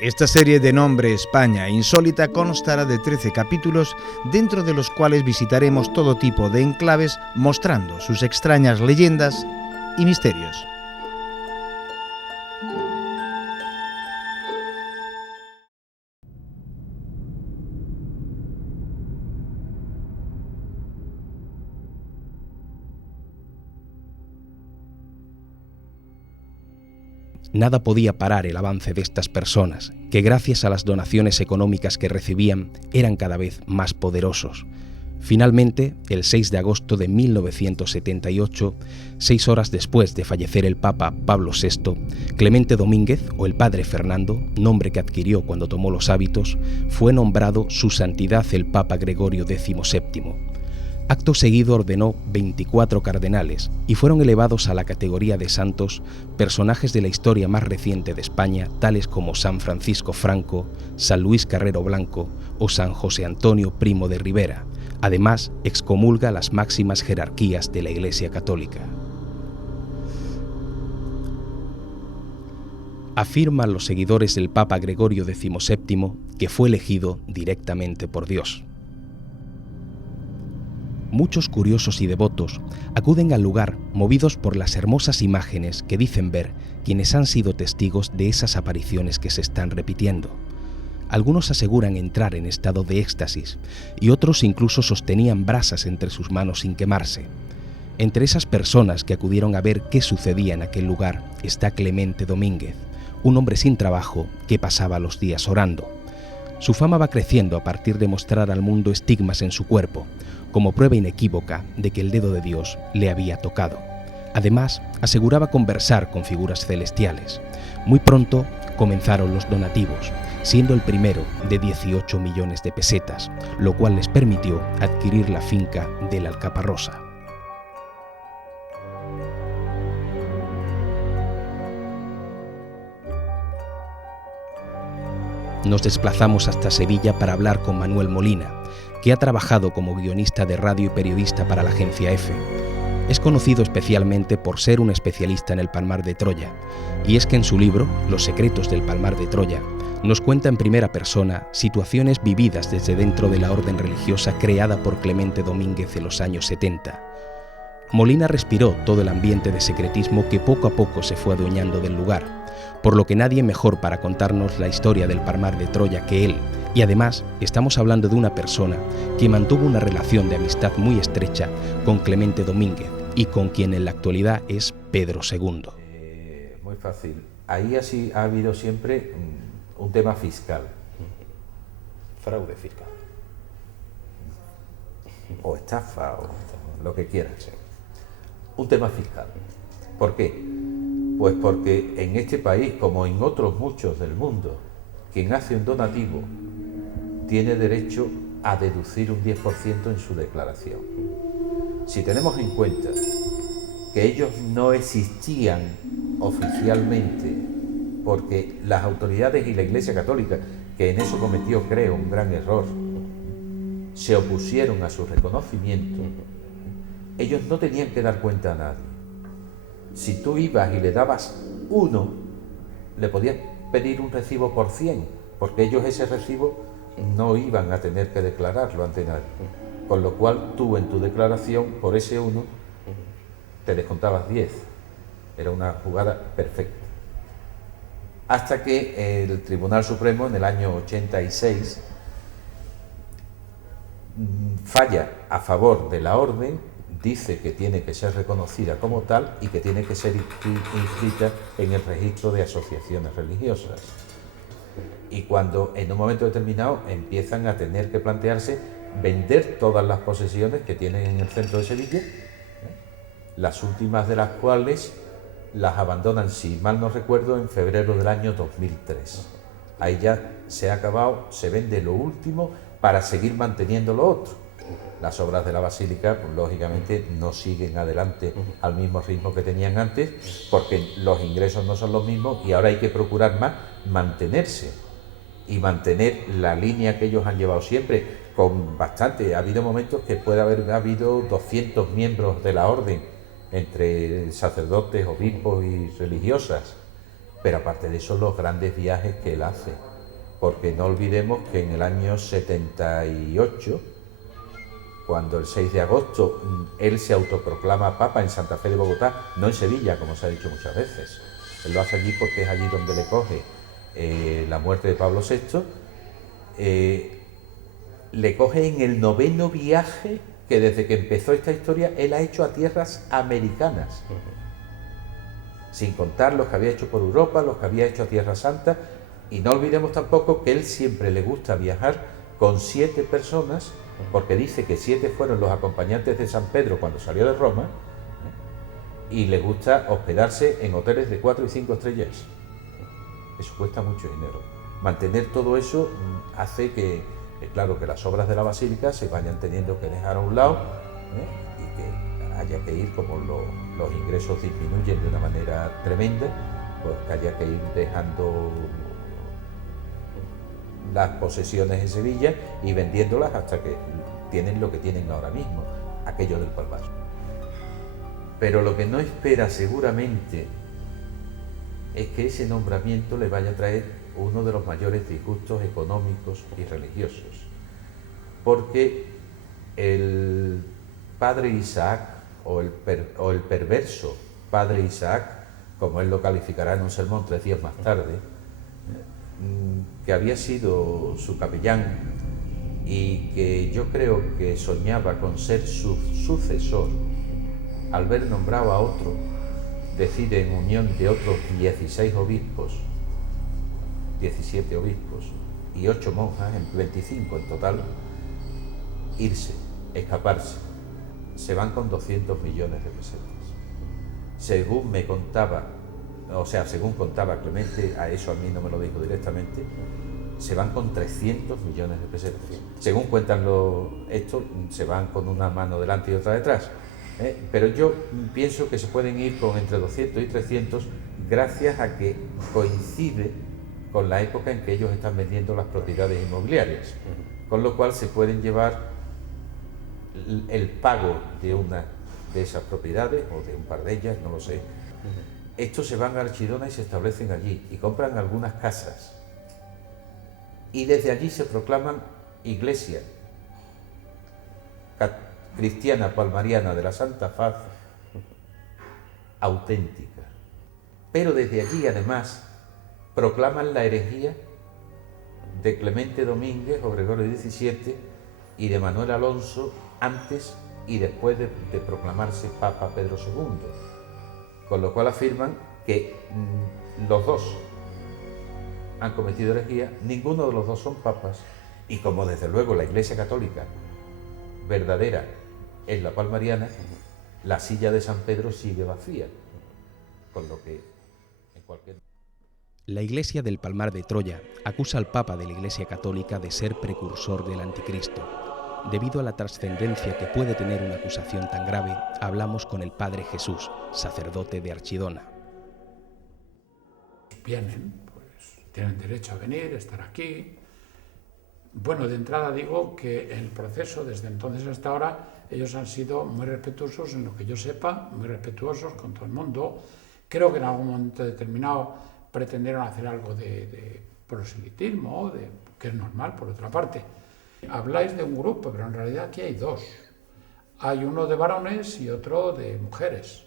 Esta serie de nombre España Insólita constará de 13 capítulos, dentro de los cuales visitaremos todo tipo de enclaves mostrando sus extrañas leyendas y misterios. Nada podía parar el avance de estas personas, que gracias a las donaciones económicas que recibían eran cada vez más poderosos. Finalmente, el 6 de agosto de 1978, 6 horas después de fallecer el Papa Pablo VI, Clemente Domínguez, o el Padre Fernando, nombre que adquirió cuando tomó los hábitos, fue nombrado Su Santidad el Papa Gregorio XVII. Acto seguido ordenó 24 cardenales y fueron elevados a la categoría de santos personajes de la historia más reciente de España, tales como San Francisco Franco, San Luis Carrero Blanco o San José Antonio Primo de Rivera. Además, excomulga las máximas jerarquías de la Iglesia Católica. Afirman los seguidores del Papa Gregorio XVII que fue elegido directamente por Dios. Muchos curiosos y devotos acuden al lugar movidos por las hermosas imágenes que dicen ver quienes han sido testigos de esas apariciones que se están repitiendo. Algunos aseguran entrar en estado de éxtasis y otros incluso sostenían brasas entre sus manos sin quemarse. Entre esas personas que acudieron a ver qué sucedía en aquel lugar está Clemente Domínguez, un hombre sin trabajo que pasaba los días orando. Su fama va creciendo a partir de mostrar al mundo estigmas en su cuerpo, como prueba inequívoca de que el dedo de Dios le había tocado. Además, aseguraba conversar con figuras celestiales. Muy pronto comenzaron los donativos, siendo el primero de 18 millones de pesetas, lo cual les permitió adquirir la finca de la Alcaparrosa. Nos desplazamos hasta Sevilla para hablar con Manuel Molina, que ha trabajado como guionista de radio y periodista para la agencia EFE. Es conocido especialmente por ser un especialista en el Palmar de Troya, y es que en su libro, Los secretos del Palmar de Troya, nos cuenta en primera persona situaciones vividas desde dentro de la orden religiosa creada por Clemente Domínguez en los años 70. Molina respiró todo el ambiente de secretismo que poco a poco se fue adueñando del lugar, por lo que nadie mejor para contarnos la historia del Palmar de Troya que él. Y además, estamos hablando de una persona que mantuvo una relación de amistad muy estrecha con Clemente Domínguez y con quien en la actualidad es Pedro II. Muy fácil. Ahí así ha habido siempre un tema fiscal. Fraude fiscal. O estafa, o lo que quieras. Sí. Un tema fiscal. ¿Por qué? Pues porque en este país, como en otros muchos del mundo, quien hace un donativo tiene derecho a deducir un 10% en su declaración. Si tenemos en cuenta que ellos no existían oficialmente porque las autoridades y la Iglesia Católica, que en eso cometió, creo, un gran error, se opusieron a su reconocimiento, ellos no tenían que dar cuenta a nadie. Si tú ibas y le dabas 1, le podías pedir un recibo por 100, porque ellos ese recibo no iban a tener que declararlo ante nadie. Con lo cual tú en tu declaración, por ese 1, te descontabas 10. Era una jugada perfecta. Hasta que el Tribunal Supremo en el año 86 falla a favor de la orden, dice que tiene que ser reconocida como tal y que tiene que ser inscrita en el registro de asociaciones religiosas. Y cuando en un momento determinado empiezan a tener que plantearse vender todas las posesiones que tienen en el centro de Sevilla, las últimas de las cuales las abandonan, si mal no recuerdo, en febrero del año 2003. Ahí ya se ha acabado, se vende lo último para seguir manteniendo lo otro. Las obras de la basílica, pues, lógicamente, no siguen adelante al mismo ritmo que tenían antes, porque los ingresos no son los mismos y ahora hay que procurar más mantenerse y mantener la línea que ellos han llevado siempre, con bastante. Ha habido momentos que puede haber habido 200 miembros de la orden, entre sacerdotes, obispos y religiosas, pero aparte de eso, los grandes viajes que él hace. porque no olvidemos que en el año 78, cuando el 6 de agosto él se autoproclama Papa en Santa Fe de Bogotá, no en Sevilla, como se ha dicho muchas veces. Él lo hace allí porque es allí donde le coge la muerte de Pablo VI, le coge en el 9º viaje que desde que empezó esta historia él ha hecho a tierras americanas, sin contar los que había hecho por Europa, los que había hecho a Tierra Santa. Y no olvidemos tampoco que él siempre le gusta viajar con 7 personas, porque dice que 7 fueron los acompañantes de San Pedro cuando salió de Roma, y le gusta hospedarse en hoteles de 4 y 5 estrellas. Eso cuesta mucho dinero. Mantener todo eso hace que, claro, que las obras de la basílica se vayan teniendo que dejar a un lado, y que haya que ir, como los ingresos disminuyen de una manera tremenda, pues que haya que ir dejando las posesiones en Sevilla y vendiéndolas hasta que tienen lo que tienen ahora mismo, aquello del Palmar. Pero lo que no espera seguramente es que ese nombramiento le vaya a traer uno de los mayores disgustos económicos y religiosos, porque el padre Isaac, o el perverso padre Isaac, como él lo calificará en un sermón 3 días más tarde, que había sido su capellán y que yo creo que soñaba con ser su sucesor, al ver nombrado a otro, decide en unión de otros 16 obispos, 17 obispos y 8 monjas, en 25 en total, irse, escaparse. Se van con 200 millones de pesetas. Según me contaba, o sea, según contaba Clemente, a eso a mí no me lo dijo directamente, se van con 300 millones de pesetas. Según cuentan estos, se van con una mano delante y otra detrás. Pero yo pienso que se pueden ir con entre 200 y 300 gracias a que coincide con la época en que ellos están vendiendo las propiedades inmobiliarias, con lo cual se pueden llevar el pago de una de esas propiedades o de un par de ellas, no lo sé. Estos se van a Archidona y se establecen allí y compran algunas casas y desde allí se proclaman iglesia cristiana palmariana de la Santa Faz auténtica. Pero desde allí además proclaman la herejía de Clemente Domínguez o Gregorio XVII y de Manuel Alonso antes y después de proclamarse Papa Pedro II, con lo cual afirman que los dos han cometido herejía, ninguno de los dos son papas, y como desde luego la Iglesia Católica verdadera es la palmariana, la silla de San Pedro sigue vacía, con lo que en cualquier... La Iglesia del Palmar de Troya acusa al Papa de la Iglesia Católica de ser precursor del Anticristo. Debido a la trascendencia que puede tener una acusación tan grave, hablamos con el Padre Jesús, sacerdote de Archidona. Vienen, pues tienen derecho a venir, estar aquí. Bueno, de entrada digo que el proceso desde entonces hasta ahora, ellos han sido muy respetuosos, en lo que yo sepa, muy respetuosos con todo el mundo. Creo que en algún momento determinado pretendieron hacer algo de proselitismo, que es normal por otra parte. Habláis de un grupo, pero en realidad aquí hay dos. Hay uno de varones y otro de mujeres.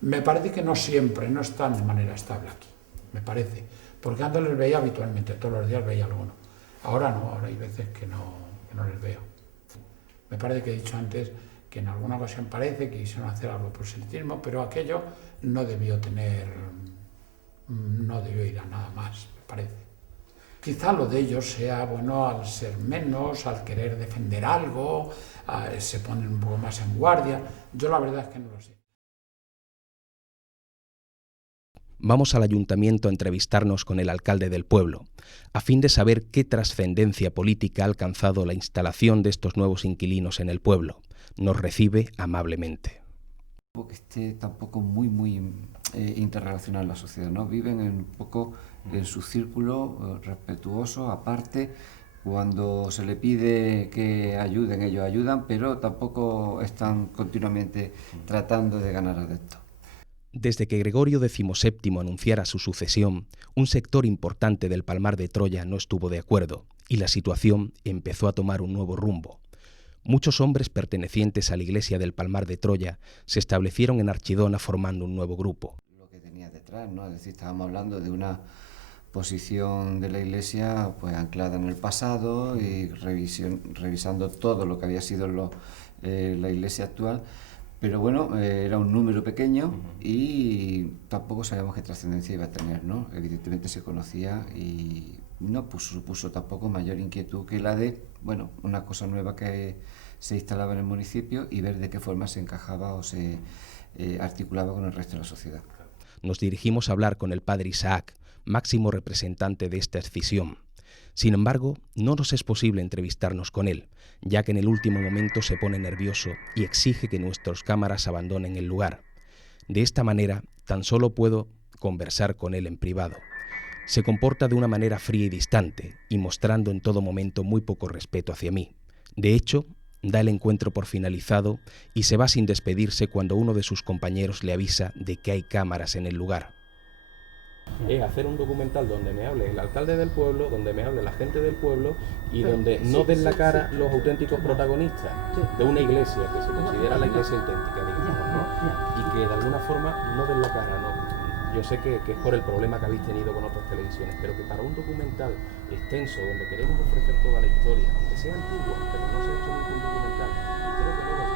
Me parece que no siempre, no están de manera estable aquí, me parece, porque antes les veía habitualmente, todos los días veía alguno. Ahora no, ahora hay veces que no les veo. Me parece que he dicho antes que en alguna ocasión parece que quisieron hacer algo por proselitismo, pero aquello no debió ir a nada más, me parece. Quizá lo de ellos sea, bueno, al ser menos, al querer defender algo, se ponen un poco más en guardia. Yo la verdad es que no lo sé. Vamos al ayuntamiento a entrevistarnos con el alcalde del pueblo, a fin de saber qué trascendencia política ha alcanzado la instalación de estos nuevos inquilinos en el pueblo. Nos recibe amablemente. Que esté tampoco muy interrelacionado en la sociedad, ¿no? Viven un poco en su círculo respetuoso, aparte. Cuando se le pide que ayuden, ellos ayudan, pero tampoco están continuamente tratando de ganar adeptos. Desde que Gregorio XVII anunciara su sucesión, un sector importante del Palmar de Troya no estuvo de acuerdo y la situación empezó a tomar un nuevo rumbo. Muchos hombres pertenecientes a la iglesia del Palmar de Troya se establecieron en Archidona formando un nuevo grupo. Lo que tenía detrás, ¿no? Es decir, estábamos hablando de una posición de la iglesia pues anclada en el pasado y revisando todo lo que había sido la iglesia actual. Pero bueno, era un número pequeño y tampoco sabíamos qué trascendencia iba a tener, ¿no? Evidentemente se conocía y no supuso tampoco mayor inquietud que la de, bueno, una cosa nueva que se instalaba en el municipio y ver de qué forma se encajaba o se articulaba con el resto de la sociedad. Nos dirigimos a hablar con el padre Isaac, máximo representante de esta escisión. Sin embargo, no nos es posible entrevistarnos con él, ya que en el último momento se pone nervioso y exige que nuestras cámaras abandonen el lugar. De esta manera, tan solo puedo conversar con él en privado. Se comporta de una manera fría y distante, y mostrando en todo momento muy poco respeto hacia mí. De hecho, da el encuentro por finalizado y se va sin despedirse cuando uno de sus compañeros le avisa de que hay cámaras en el lugar. Es hacer un documental donde me hable el alcalde del pueblo, donde me hable la gente del pueblo y donde no den la cara los auténticos protagonistas de una iglesia que se considera la iglesia auténtica, digamos, ¿no? Y que de alguna forma no den la cara, ¿no? Yo sé que es por el problema que habéis tenido con otras televisiones, pero que para un documental extenso donde queremos ofrecer toda la historia, aunque sea antigua, pero no se ha hecho ningún documental, y creo que luego